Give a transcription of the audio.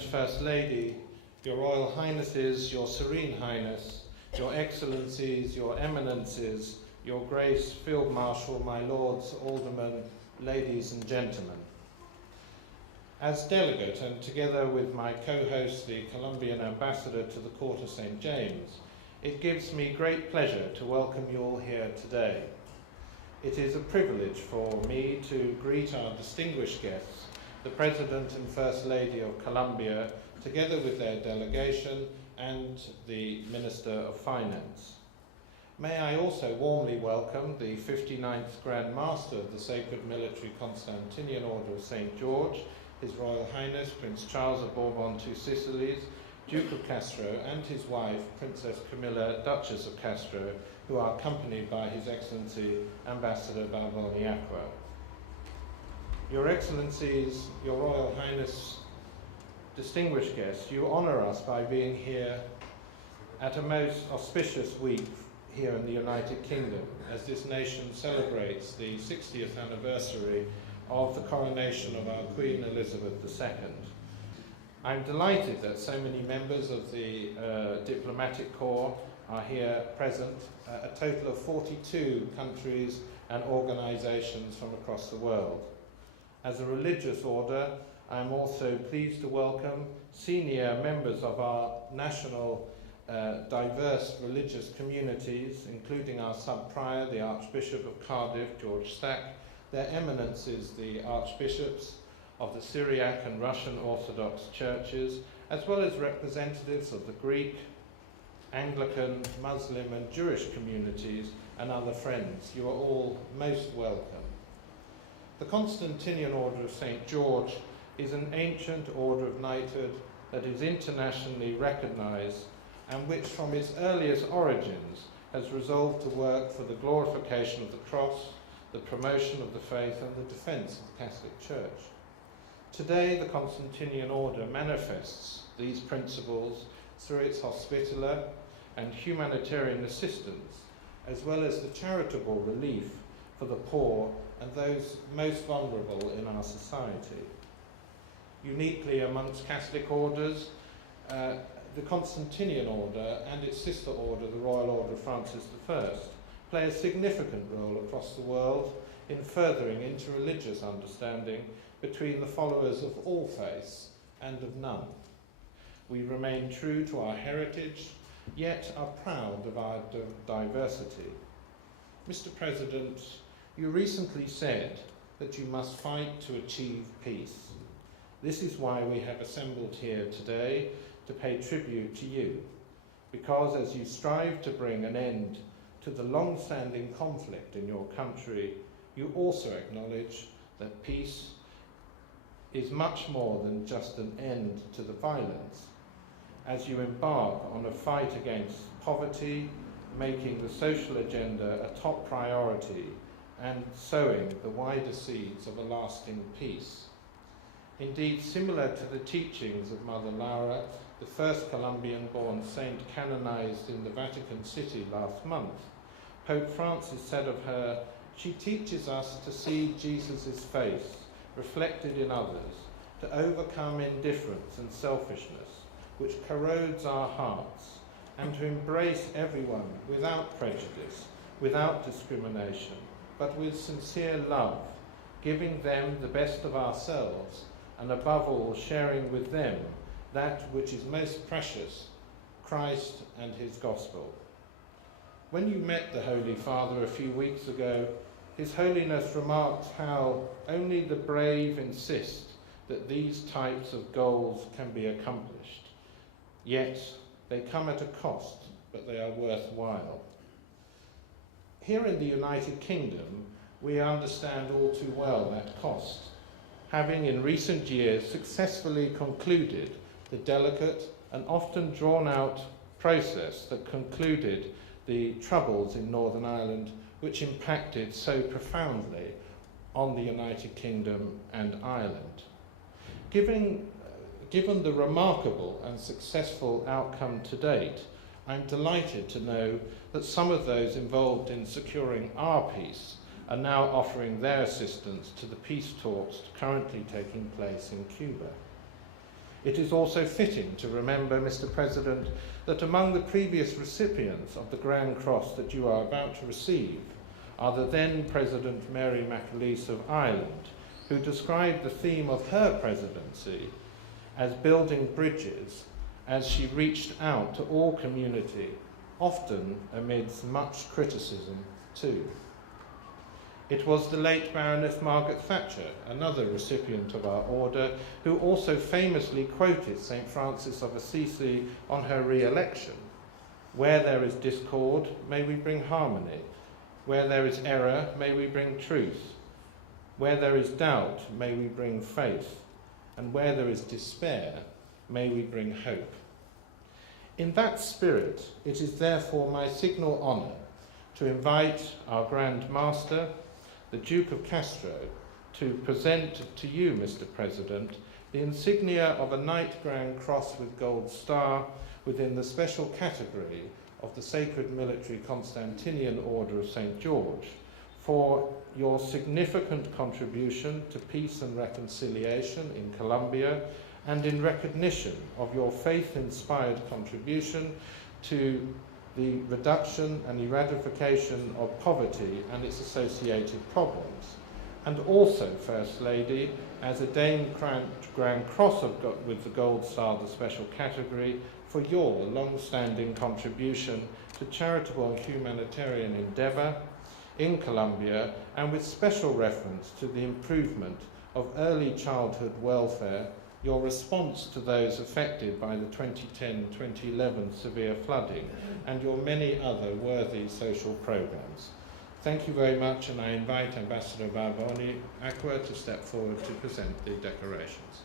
President, First Lady, Your Royal Highnesses, Your Serene Highness, Your Excellencies, Your Eminences, Your Grace, Field Marshal, my Lords, Aldermen, ladies and gentlemen. As delegate, and together with my co-host, the Colombian Ambassador to the Court of St. James, it gives me great pleasure to welcome you all here today. It is a privilege for me to greet our distinguished guests, the President and First Lady of Colombia, together with their delegation and the Minister of Finance. May I also warmly welcome the 59th Grand Master of the Sacred Military Constantinian Order of St. George, His Royal Highness Prince Charles of Bourbon Two Sicilies, Duke of Castro, and his wife, Princess Camilla, Duchess of Castro, who are accompanied by His Excellency Ambassador Balboni-Aqua. Your Excellencies, Your Royal Highness, distinguished guests, you honour us by being here at a most auspicious week here in the United Kingdom, as this nation celebrates the 60th anniversary of the coronation of our Queen Elizabeth II. I'm delighted that so many members of the diplomatic corps are here present, a total of 42 countries and organisations from across the world. As a religious order, I'm also pleased to welcome senior members of our national diverse religious communities, including our sub-prior, the Archbishop of Cardiff, George Stack, their eminences, the Archbishops of the Syriac and Russian Orthodox churches, as well as representatives of the Greek, Anglican, Muslim and Jewish communities and other friends. You are all most welcome. The Constantinian Order of St. George is an ancient order of knighthood that is internationally recognised and which from its earliest origins has resolved to work for the glorification of the cross, the promotion of the faith and the defence of the Catholic Church. Today, the Constantinian Order manifests these principles through its hospitaller and humanitarian assistance, as well as the charitable relief for the poor and those most vulnerable in our society. Uniquely amongst Catholic orders, the Constantinian Order and its sister order, the Royal Order of Francis I, play a significant role across the world in furthering interreligious understanding between the followers of all faiths and of none. We remain true to our heritage, yet are proud of our diversity. Mr. President, you recently said that you must fight to achieve peace. This is why we have assembled here today to pay tribute to you, because as you strive to bring an end to the long-standing conflict in your country, you also acknowledge that peace is much more than just an end to the violence. As you embark on a fight against poverty, making the social agenda a top priority and sowing the wider seeds of a lasting peace. Indeed, similar to the teachings of Mother Laura, the first Colombian-born saint canonized in the Vatican City last month, Pope Francis said of her, "She teaches us to see Jesus' face reflected in others, to overcome indifference and selfishness, which corrodes our hearts, and to embrace everyone without prejudice, without discrimination, but with sincere love, giving them the best of ourselves, and above all sharing with them that which is most precious, Christ and his gospel." When you met the Holy Father a few weeks ago, His Holiness remarked how only the brave insist that these types of goals can be accomplished. Yet they come at a cost, but they are worthwhile. Here in the United Kingdom, we understand all too well that cost, having in recent years successfully concluded the delicate and often drawn-out process that concluded the troubles in Northern Ireland, which impacted so profoundly on the United Kingdom and Ireland. Given the remarkable and successful outcome to date, I'm delighted to know that some of those involved in securing our peace are now offering their assistance to the peace talks currently taking place in Cuba. It is also fitting to remember, Mr. President, that among the previous recipients of the Grand Cross that you are about to receive are the then President Mary McAleese of Ireland, who described the theme of her presidency as building bridges as she reached out to all community, often amidst much criticism too. It was the late Baroness Margaret Thatcher, another recipient of our order, who also famously quoted St. Francis of Assisi on her re-election. Where there is discord, may we bring harmony. Where there is error, may we bring truth. Where there is doubt, may we bring faith. And where there is despair, may we bring hope. In that spirit, it is therefore my signal honour to invite our Grand Master, the Duke of Castro, to present to you, Mr. President, the insignia of a Knight Grand Cross with Gold Star within the special category of the Sacred Military Constantinian Order of St. George for your significant contribution to peace and reconciliation in Colombia and in recognition of your faith-inspired contribution to the reduction and eradication of poverty and its associated problems, and also, First Lady, as a Dame Grand Cross with the Gold Star, the special category, for your long-standing contribution to charitable and humanitarian endeavour in Colombia, and with special reference to the improvement of early childhood welfare, your response to those affected by the 2010-2011 severe flooding, and your many other worthy social programmes. Thank you very much, and I invite Ambassador Barboni Aqua to step forward to present the decorations.